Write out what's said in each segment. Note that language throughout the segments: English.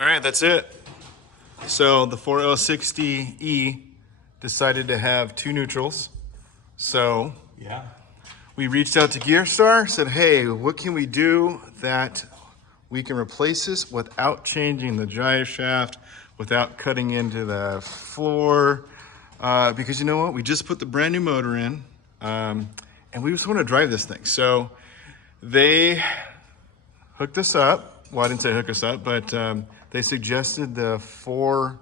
All right, that's it. So the 4L60E decided to have two neutrals. So yeah, we reached out to Gearstar, said, hey, what can we do that we can replace this without changing the drive shaft, without cutting into the floor? Because you know what? We just put the brand new motor in, and we just want to drive this thing. So they hooked us up. Well, I didn't say hook us up, but they suggested the 4L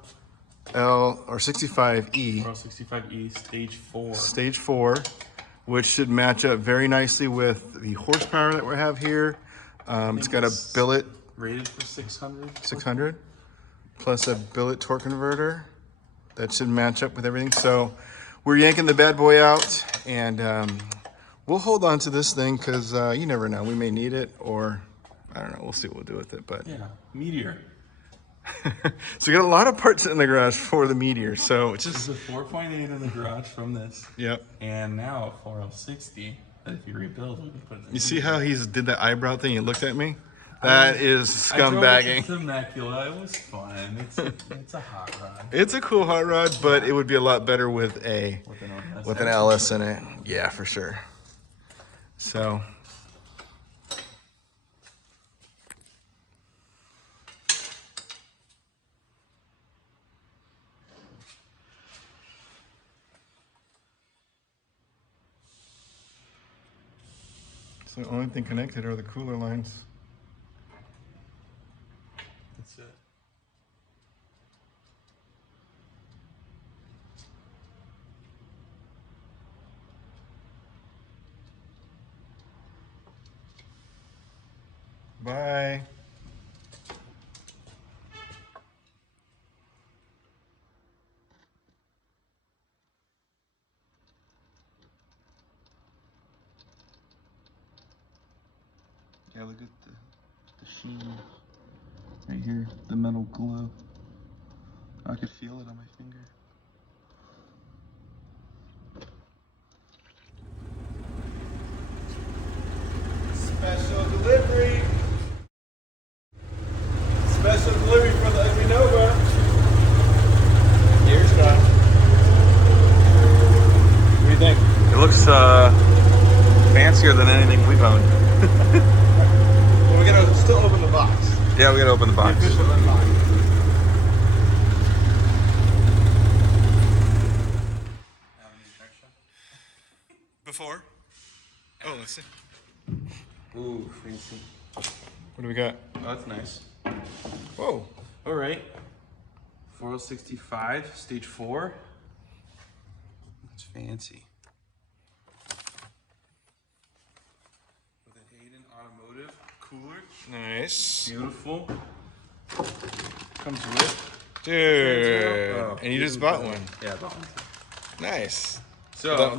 or 65E. 4L65E Stage 4. Stage 4, which should match up very nicely with the horsepower that we have here. It's got a billet. Rated for 600. 600, plus a billet torque converter. That should match up with everything. So we're yanking the bad boy out, and we'll hold on to this thing because you never know. We may need it, or I don't know. We'll see what we'll do with it. But yeah, Meteor. So we got a lot of parts in the garage for the Meteor. So it's just there's a 4.8 in the garage from this. Yep. And now a 4L60 that if you rebuild, we can put it in. You see how he's did that eyebrow thing? He looked at me. That is scumbagging. It's Temecula. It was fun. It's a hot rod. It's a cool hot rod, but it would be a lot better with an LS in it. Yeah, for sure. So. So the only thing connected are the cooler lines. That's it. Bye. Yeah, look at the sheen right here, the metal glow. I could feel it on my finger. Special delivery. Special delivery for the Chevy Nova. Gearstar. What do you think? It looks fancier than anything we've owned. Well, we gotta still open the box. Yeah, we gotta open the box. The official unlock. Before? Oh, let's see. Ooh, fancy. What do we got? Oh, that's nice. Whoa. All right. 4L65, Stage 4. That's fancy. With a Hayden Automotive cooler. Nice. Beautiful. Comes with. Dude. Oh, and you just bought one. Yeah, I bought one too. Nice. So,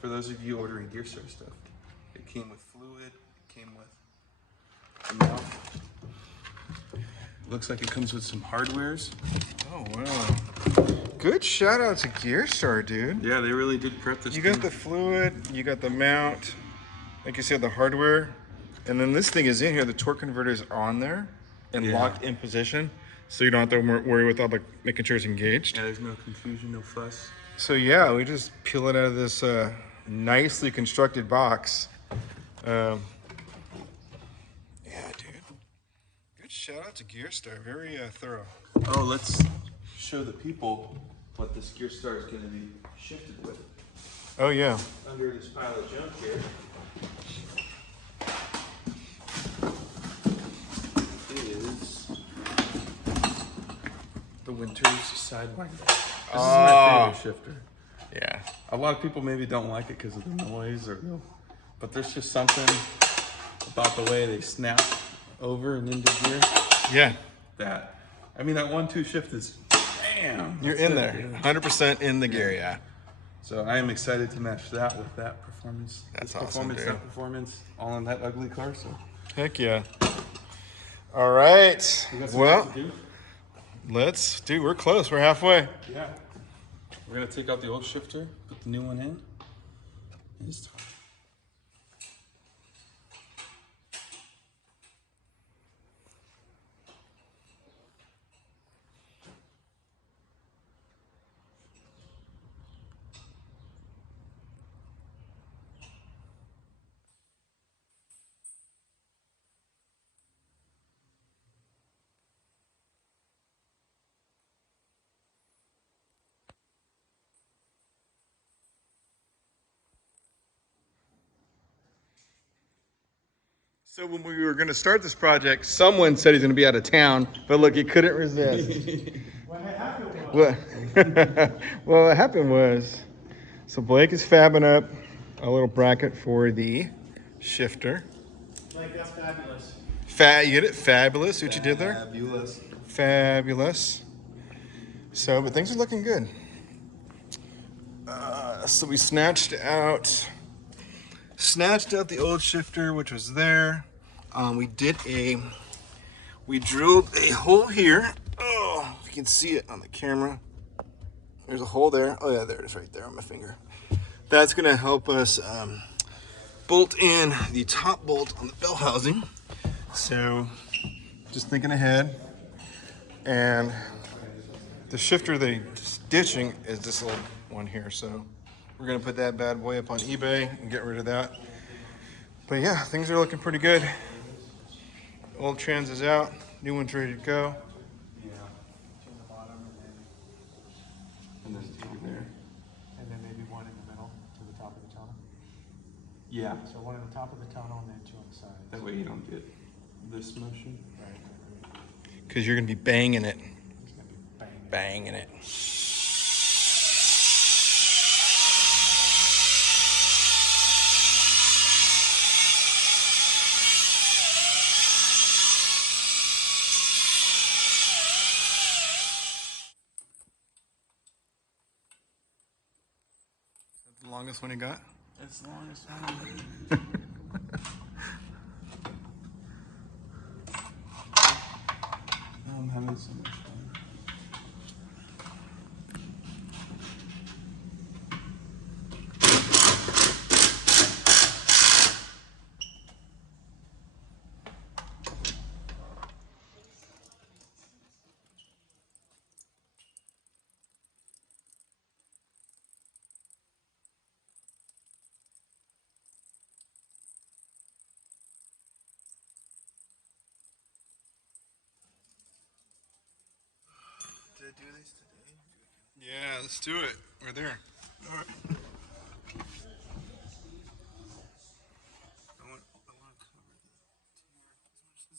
for those of you ordering Gearstar stuff, it came with fluid, it came with the mouth. Looks like it comes with some hardwares. Oh, wow. Good shout out to Gearstar, dude. Yeah, they really did prep this. You got the fluid, you got the mount, like you said, the hardware. And then this thing is in here, the torque converter is on there and locked in position. So you don't have to worry without like making sure it's engaged. Yeah, there's no confusion, no fuss. So yeah, we just peel it out of this nicely constructed box. Yeah, dude. Good shout out to Gearstar. Very thorough. Oh, let's show the people what this Gearstar is going to be shifted with. Oh yeah. Under this pile of junk here is the Winters Sidewinder. This is my favorite shifter. Yeah. A lot of people maybe don't like it because of the noise, but there's just something about the way they snap over and into gear. Yeah. That 1-2 shift is bam. You're in there. 100% in the gear, yeah. So I am excited to match that with that performance. That's this awesome, performance, dude. that performance, all in that ugly car. So Heck yeah. All right. we got some Well, work to do. we're close. We're halfway. Yeah. We're gonna take out the old shifter, put the new one in. It's time. So when we were going to start this project, someone said he's going to be out of town, but look, he couldn't resist. What happened was, so Blake is fabbing up a little bracket for the shifter. Like, that's fabulous. You get it? Fabulous. See what you did there? Fabulous. Fabulous. So, but things are looking good. So we snatched out the old shifter, which was there. We drilled a hole here. Oh, you can see it on the camera. There's a hole there. Oh yeah, there it is right there on my finger. That's gonna help us bolt in the top bolt on the bell housing. So just thinking ahead. And the shifter they're ditching is this little one here. So we're gonna put that bad boy up on eBay and get rid of that. But yeah, things are looking pretty good. Old trans is out, new one's ready to go. Yeah. Two in the bottom And there's two there. and then maybe one in the middle to the top of the tunnel. Yeah. So one in the top of the tunnel and then two on the sides. That way you don't get this motion. Right. Because you're gonna be banging it. It's gonna be banging. Banging it. The longest one you got? It's the longest one. I'm having so much fun. Did I do this today? Yeah, let's do it. We're there. All right. I want to cover the tier as much as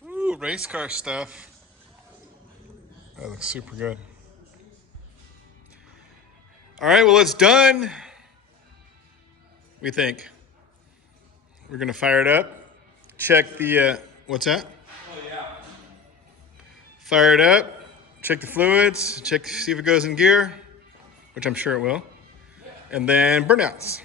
I can. Ooh, race car stuff. That looks super good. All right, well, it's done. We think. We're gonna fire it up. Check the, what's that? Oh yeah. Fire it up. Check the fluids. Check, see if it goes in gear, which I'm sure it will. And then burnouts.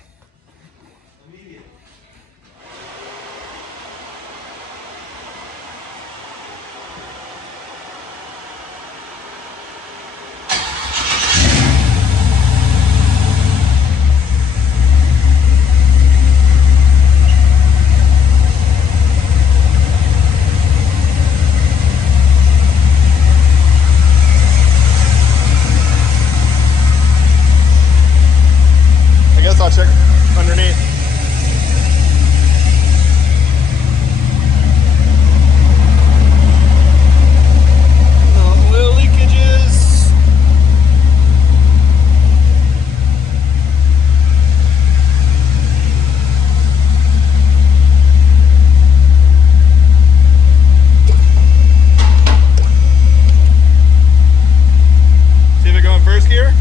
I'll check underneath. Little leakages. See if it go in first gear.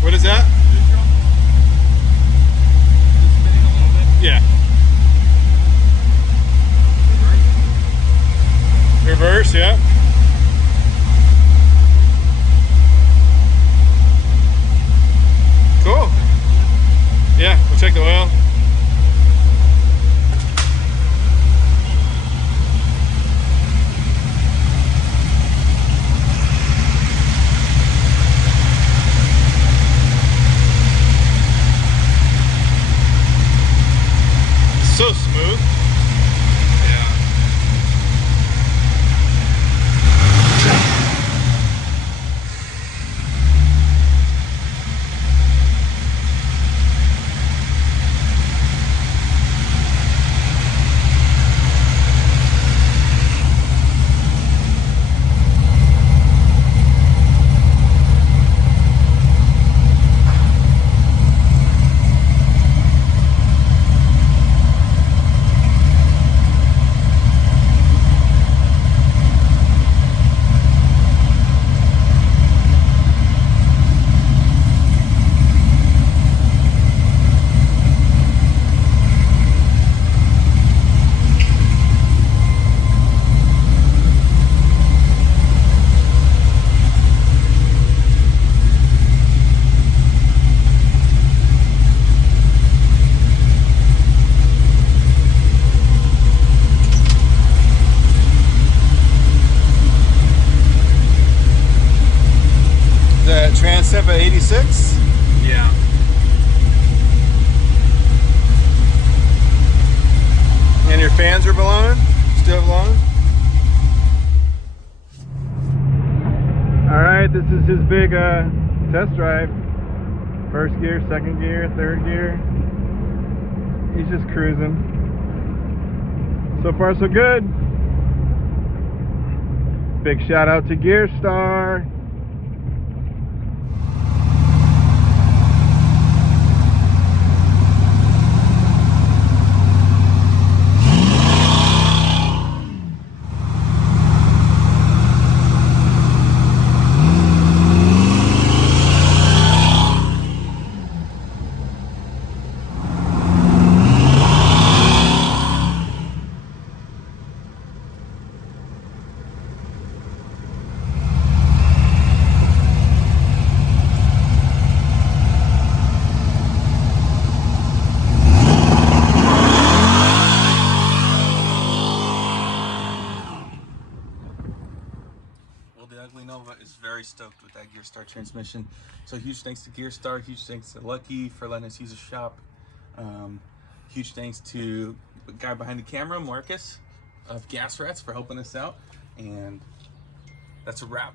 What is that? Yeah. Reverse, yeah. Cool. Yeah, we'll check the oil. set at 86? Yeah. And your fans are blowing? Still blowing? Alright, this is his big test drive. First gear, second gear, third gear. He's just cruising. So far so good. Big shout out to Gearstar. The Ugly Nova is very stoked with that Gearstar transmission. So huge thanks to Gearstar, huge thanks to Lucky for letting us use a shop. Huge thanks to the guy behind the camera, Marcus of Gasratz, for helping us out. And that's a wrap.